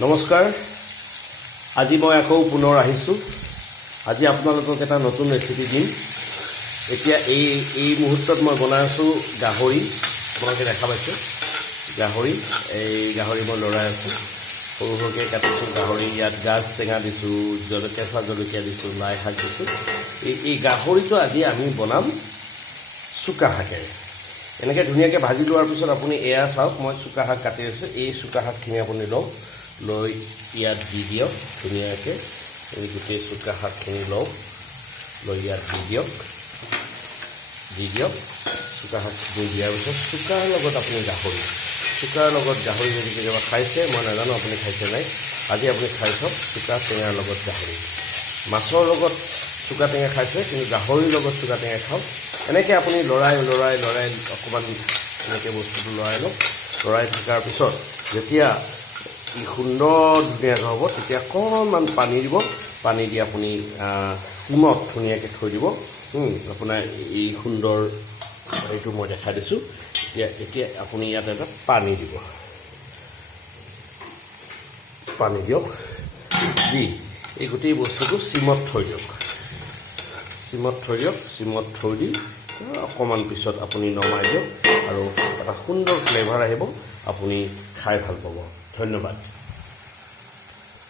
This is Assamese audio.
নমস্কাৰ আজি মই আকৌ পুনৰ আহিছোঁ আজি আপোনালোকক এটা নতুন ৰেচিপি দিম এতিয়া এই মুহূৰ্তত মই বনাই আছোঁ গাহৰি আপোনালোকে দেখা পাইছে গাহৰি মই লৰাই আছোঁ সৰু সৰুকৈ কাটিছোঁ গাহৰি ইয়াত গাজ টেঙা দিছোঁ কেঁচা জলকীয়া দিছোঁ লাই শাক দিছোঁ এই গাহৰিটো আজি আমি বনাম চুকা শাকেৰে এনেকৈ ধুনীয়াকৈ ভাজি লোৱাৰ পিছত আপুনি এয়া চাওক মই চুকা শাক কাটি আছোঁ এই চুকা শাকখিনি আপুনি লওক লৈ ইয়াত দি দিয়ক ধুনীয়াকৈ এই গোটেই চুকা শাকখিনি লওক লৈ ইয়াত দি দিয়ক চুকা শাকখিনি দিয়াৰ পিছত চুকাৰ লগত আপুনি চুকাৰ লগত গাহৰি যদি কেতিয়াবা খাইছে মই নাজানো আপুনি খাইছে নাই আজি আপুনি খাই চাওক চুকা টেঙাৰ লগত গাহৰি মাছৰ লগত চুকা টেঙা খাইছে কিন্তু গাহৰিৰ লগত চুকা টেঙা খাওক এনেকৈ আপুনি লৰাই অকণমান এনেকৈ বস্তুটো লৰাই থকাৰ পিছত যেতিয়া ই সুন্দৰ ধুনীয়াকৈ হ'ব তেতিয়া অকণমান পানী দি আপুনি চিমত ধুনীয়াকৈ থৈ দিব আপোনাৰ এই সুন্দৰ এইটো মই দেখাই দিছোঁ এতিয়া আপুনি ইয়াত এটা পানী দিয়ক দি এই গোটেই বস্তুটো চিমত থৈ দিয়ক চিমত থৈ দি অকণমান পিছত আপুনি নমাই দিয়ক আৰু এটা সুন্দৰ ফ্লেভাৰ আহিব আপুনি খাই ভাল পাব ধন্যবাদ